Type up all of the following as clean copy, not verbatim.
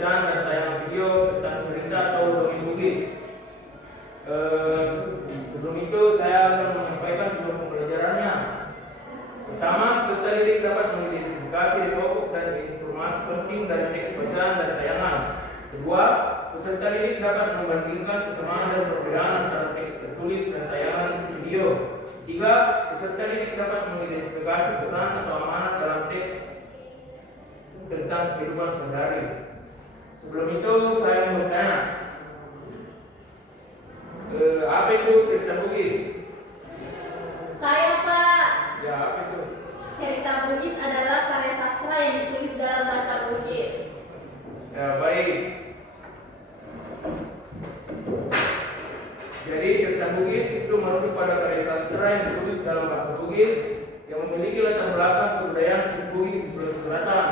bacaan dan tayangan video tentang cerita atau dongeng Bugis. Sebelum itu saya akan menyampaikan tujuan pembelajarannya. Pertama, peserta didik dapat mengidentifikasi pokok dan informasi penting dari teks bacaan dan tayangan. Kedua, peserta didik dapat membandingkan kesamaan dan perbedaan antara teks tertulis dan tayangan video. Tiga, peserta didik dapat mengidentifikasi pesan atau amanat dalam teks tentang kehidupan sehari-hari. Sebelum itu saya mau bertanya, apa itu cerita Bugis? Saya, Pak. Ya, apa itu? Cerita Bugis adalah karya sastra yang ditulis dalam bahasa Bugis. Ya, baik. Jadi cerita Bugis itu merujuk pada karya sastra yang ditulis dalam bahasa Bugis yang memiliki latar belakang kebudayaan suku Bugis di Sulawesi Selatan.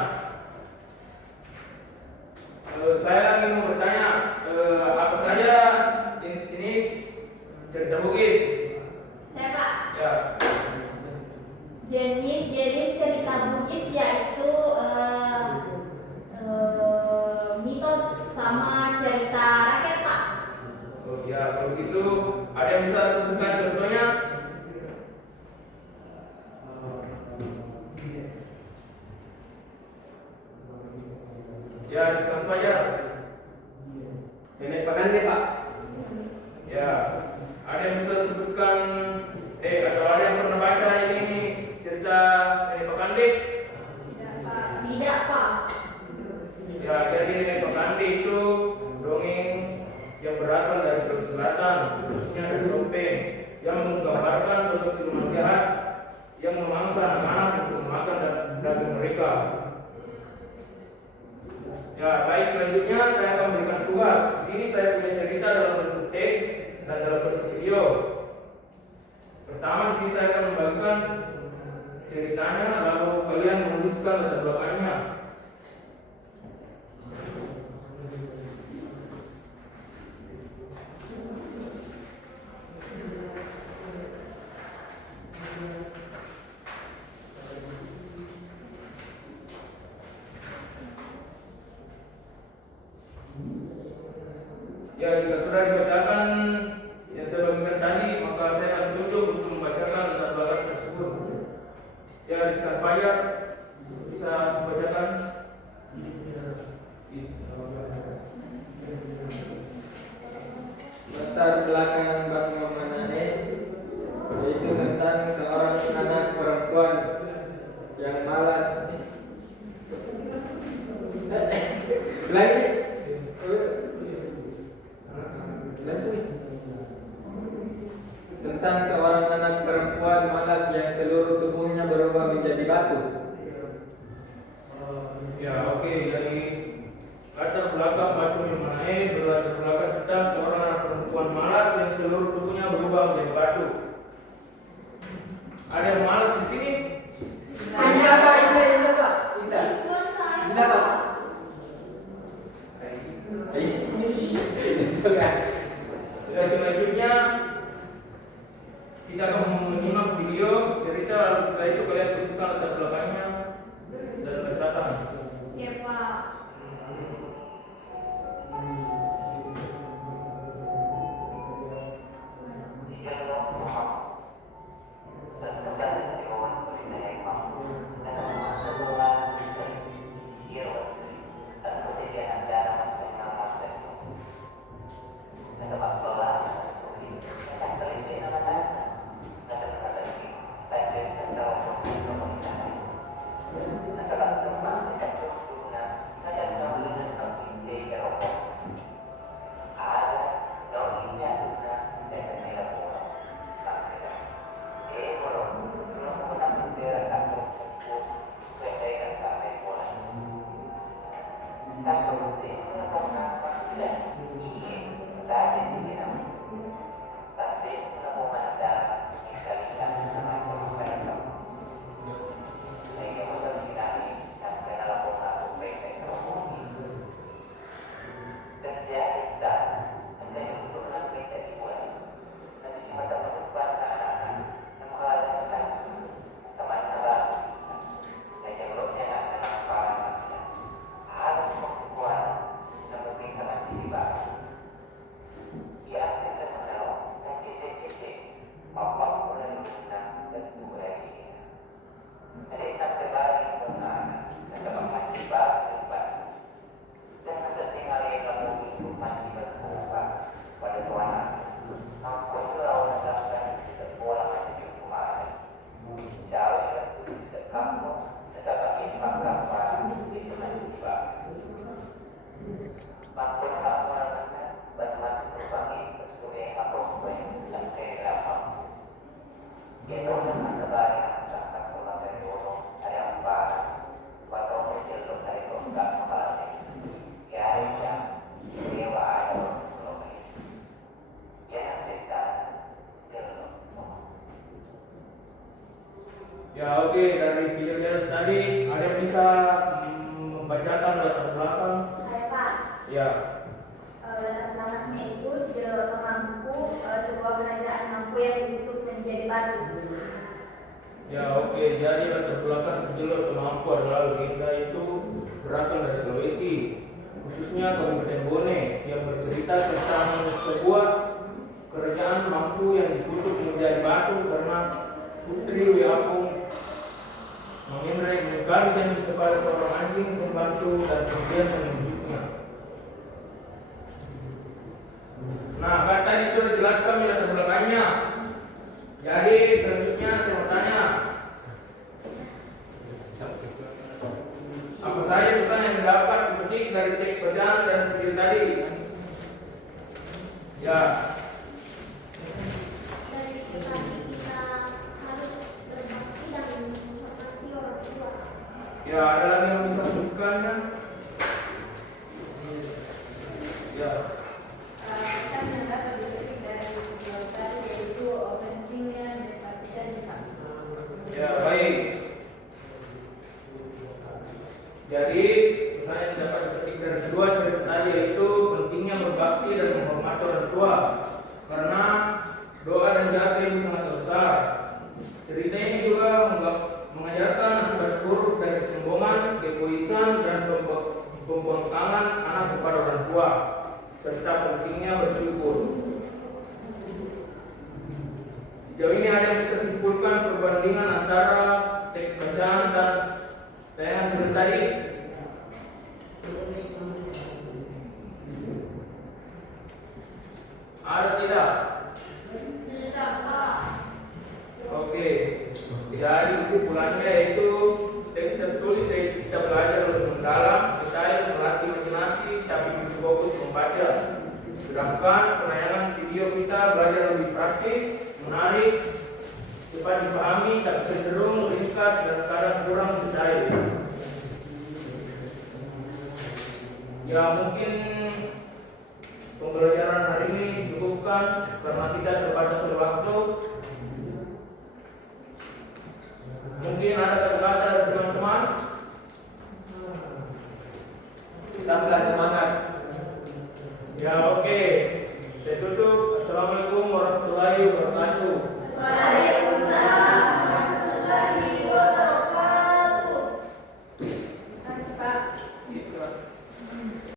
Saya ingin bertanya, apa saja jenis-jenis cerita Bugis? Saya, Pak. Ya. Jenis-jenis cerita Bugis yaitu mitos sama cerita rakyat, Pak. Oh ya, kalau gitu ada yang bisa sebutkan contohnya? Ya, disebut aja. Nenek Pekande, Pak. Ya, ada yang bisa sebutkan? Atau ada yang pernah baca ini cerita Nenek Pekande? Tidak, Pak. Tidak, Pak. Ya, jadi Nenek Pekande itu dongeng yang berasal dari Sulawesi Selatan, khususnya dari Sompeng, yang menggambarkan sosok siluman jahat yang memangsa anak-anak untuk memakan daging mereka. Ya, baik, selanjutnya saya akan memberikan tugas. Di sini saya punya cerita dalam bentuk teks dan dalam bentuk video. Pertama, di sini saya akan membagikan ceritanya, lalu kalian menuliskan latar belakangnya. Ya, jika sudah dibacakan yang saya bagikan tadi, maka saya akan tunjuk untuk membacakan latar belakang tersebut. Ya, disikat payah bisa dibacakan. Latar belakang Bang Mamanane yaitu tentang seorang anak perempuan yang malas. Lagi tentang seorang anak perempuan malas yang seluruh tubuhnya berubah menjadi batu. Ya, oke. Jadi latar belakang Batu Manae berlatar belakang tentang seorang anak perempuan malas yang seluruh tubuhnya berubah menjadi batu. Ada yang malas di sini? Indah, Pak. Indah, Pak. Indah. Itu saya. Indah, Pak. Dan selanjutnya kita akan menyimak video cerita, lalu setelah itu kalian tuliskan latar belakangnya dan bacaan. Ya, Pak. mahasiswa. Ya, kita tahu dan cita-cita bapak mulai menang tentu berhasil. Mereka kembali benar dan dapat mahasiswa berubah. Dan setinggal yang kamu hidup masih berubah pada Tuhan. Ampun kau menegakkan di sekolah masih kemarin. Jauh itu sekamu sesaat ini maka di mahasiswa. Ampun kamu menegakkan bagaimana berbagi untuk yang aku pun dan kerama. Itu dengan sebanyak sangat kurang dari dulu ada empat waktu kecil dari tukang mengalami. Ya yang dewa ada belum ini. Ya cerita sejauh. Ya oke, dari video jelas tadi ada yang bisa membacakan latar belakang? Saya Pak. Ya. Latar belakangnya itu Sejelo Temangku, sebuah kerajaan mampu yang ditutup menjadi batu. Ya oke, jadi latar belakang Sejelo Temangku adalah legenda itu berasal dari Sulawesi, khususnya Kabupaten Bone, yang bercerita tentang sebuah kerajaan mampu yang ditutup menjadi batu karena Putri Wiapung mengingkari kepada seorang anjing pembantu dan kemudian menunjuknya. Nah, kan tadi sudah dijelaskan latar belakangnya. Jadi selanjutnya saya mau tanya, apa saja pesan yang dapat dipetik dari teks bacaan dan video tadi? Ya. Dari itu tadi kita harus berbakti dan menghormati orang tua. Ya, ada lagi yang bisa menunjukkannya? Ya. Kita mendapat dipetik dari video tadi yaitu pentingnya berbakti dan berbakti. Ya, baik. Jadi, pesan yang dapat dipetik dari kedua cerita tadi yaitu pentingnya berbakti dan menghormati orang tua, karena doa dan jasa ibu sangat besar. Cerita ini juga mengajarkan akibat buruk dari kesombongan, keegoisan, dan pembangkangan anak kepada orang tua, serta pentingnya bersyukur. Sejauh ini ada yang bisa simpulkan perbandingan antara teks bacaan dan tayangan film tadi? Ada tidak? Tidak, Pak. Oke. Jadi kesimpulannya yaitu teks tertulis yaitu kita belajar lebih mendalam, detail, melatih imajinasi, tapi fokus membaca. Sedangkan penayangan video kita belajar lebih praktis, menarik, cepat dipahami, tapi cenderung ringkas dan kadang kurang detail. Ya mungkin pembelajaran hari ini cukupkan karena kita terbatas oleh waktu. Mungkin ada kata-kata dari teman-teman. Tambah semangat. Ya oke. Saya tutup. Assalamualaikum.